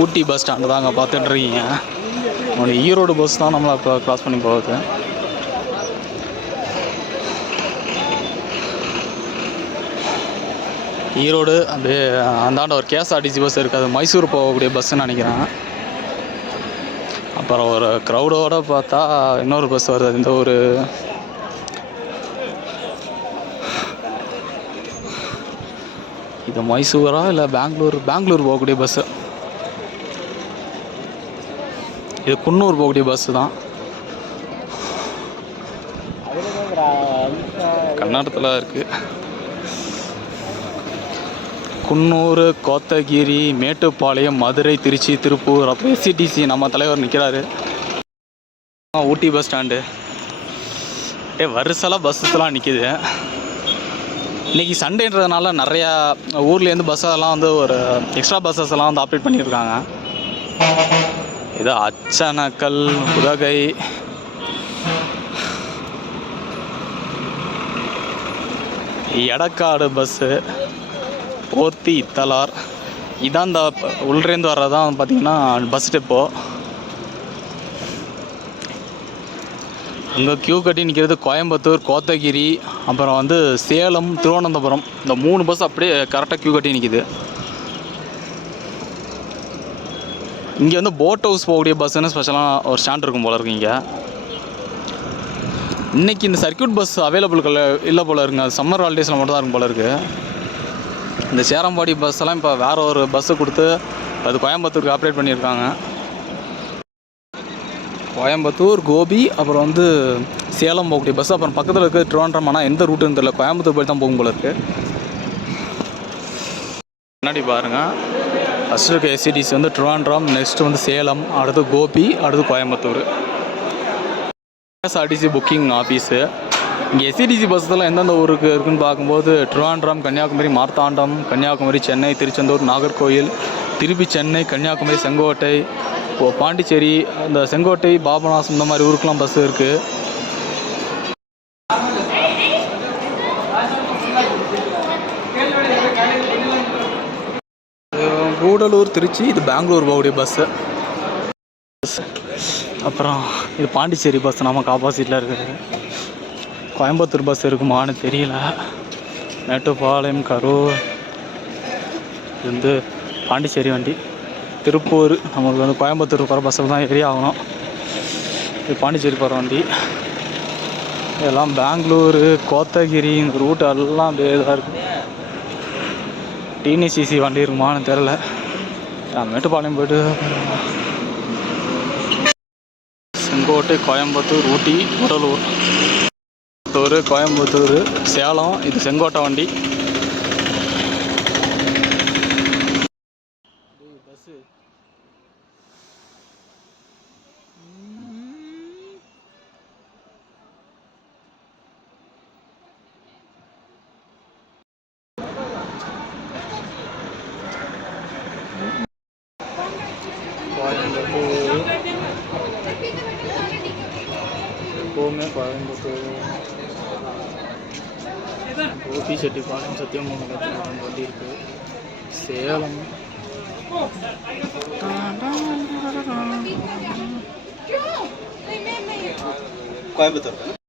ஊட்டி bus stand தாங்க பார்த்துட்ருக்கீங்க. உங்களுடைய ஈரோடு பஸ் தான் நம்மளை இப்போ க்ராஸ் பண்ணி போகுது. ஈரோடு அப்படியே அந்தாண்ட ஒரு கேஎஸ்ஆர்டிசி பஸ் இருக்குது, அது மைசூர் போகக்கூடிய பஸ்ஸுன்னு நினைக்கிறேன். அப்புறம் ஒரு க்ரௌடோடு பார்த்தா இன்னொரு பஸ் வருது. இந்த ஒரு இது மைசூரா இல்லை பெங்களூர் போகக்கூடிய பஸ்ஸு. இது குன்னூர் போகக்கூடிய பஸ்ஸு தான். கர்நாடகத்தில் இருக்குது. குன்னூர், கோத்தகிரி, மேட்டுப்பாளையம், மதுரை, திருச்சி, திருப்பூர். அப்புறம் எஸ்சிடிசி நம்ம தலைவர் நிற்கிறாரு. ஊட்டி பஸ் ஸ்டாண்டு வருஷலாம் பஸ்ஸெலாம் நிற்கிது. இன்றைக்கி சண்டேன்றதுனால நிறையா ஊர்லேருந்து பஸ்ஸெல்லாம் வந்து ஒரு எக்ஸ்ட்ரா பஸ்ஸஸ் எல்லாம் வந்து ஆப்ரேட் பண்ணியிருக்காங்க. இது அச்சனக்கல், உதகை, எடக்காடு பஸ்ஸு, போர்த்தி, இத்தலார். இதான் இந்த உள்ளேருந்து வர்றதான் பார்த்திங்கன்னா பஸ் டெப்போ. அங்கே க்யூ கட்டி நிற்கிறது கோயம்புத்தூர், கோத்தகிரி, அப்புறம் வந்து சேலம், திருவனந்தபுரம். இந்த 3 பஸ் அப்படியே கரெக்டாக க்யூ கட்டி நிற்கிது. இங்கே வந்து போட் ஹவுஸ் போகக்கூடிய பஸ்ஸுன்னு ஸ்பெஷலாக ஒரு ஸ்டாண்ட் இருக்கும் போல இருக்கு. இங்கே இன்றைக்கி இந்த சர்க்கியூட் பஸ் அவைலபிள் இல்லை போல இருக்குங்க. அது சம்மர் ஹாலிடேஸில் மட்டும் தான் இருக்கும் போல இருக்குது. இந்த சேரம்பாடி பஸ் எல்லாம் இப்போ வேறு ஒரு பஸ்ஸு கொடுத்து அது கோயம்புத்தூருக்கு ஆப்ரேட் பண்ணியிருக்காங்க. கோயம்புத்தூர், கோபி, அப்புறம் வந்து சேலம் போகக்கூடிய பஸ். அப்புறம் பக்கத்தில் இருக்க திருவாண்டம். ஆனால் எந்த ரூட்டுன்னு தெரியல. கோயம்புத்தூர் போய் தான் போகும் போல இருக்குது. முன்னாடி பாருங்கள், ஃபஸ்ட்டு இருக்க எஸ்சிடிசி வந்து திருவாண்டம், நெக்ஸ்ட்டு வந்து சேலம், அடுத்து கோபி, அடுத்து கோயம்புத்தூர். KSRTC booking office. இங்கே எஸ்சிடிசி பஸ்ஸெல்லாம் எந்தெந்த ஊருக்கு இருக்குதுன்னு பார்க்கும்போது திருவாண்டம், கன்னியாகுமரி, மார்த்தாண்டம், கன்னியாகுமரி, சென்னை, திருச்செந்தூர், நாகர்கோயில், திருப்பி சென்னை, கன்னியாகுமரி, செங்கோட்டை, பாண்டிச்சேரி, இந்த செங்கோட்டை, பாபநாசம், இந்த மாதிரி ஊருக்கெலாம் பஸ் இருக்குது. கூடலூர், திருச்சி, இது பெங்களூர் போகக்கூடிய பஸ்ஸு. அப்புறம் இது பாண்டிச்சேரி பஸ் நமக்கு ஆப்போசிட்டில் இருக்குது. கோயம்புத்தூர் பஸ் இருக்குமான்னு தெரியல. மேட்டுப்பாளையம், கரூர், இது வந்து பாண்டிச்சேரி வண்டி. திருப்பூர், நமக்கு வந்து கோயம்புத்தூர் போகிற பஸ்ஸில் தான் ஏறி ஆகணும். இது பாண்டிச்சேரி போகிற வண்டி. இதெல்லாம் பெங்களூரு, கோத்தகிரி, இந்த ரூட் எல்லாம் அப்படியே இதாக இருக்குது. டிஎன்சிசி வண்டி இருக்குமான்னு தெரில. மேட்டுப்பாளையம் போய்ட்டு செங்கோட்டை, கோயம்புத்தூர், ஊட்டி, கூடலூர், கோயம்புத்தூர், சேலம். இது செங்கோட்டை வண்டி. பஸ்ஸு கோயம்புத்தூர், எப்போவுமே கோயம்புத்தூர், கோபி, செட்டிப்பாளையம், சத்தியமங்கலத்தில் வண்டி இருக்குது. சேலம், கோயம்புத்தூர்.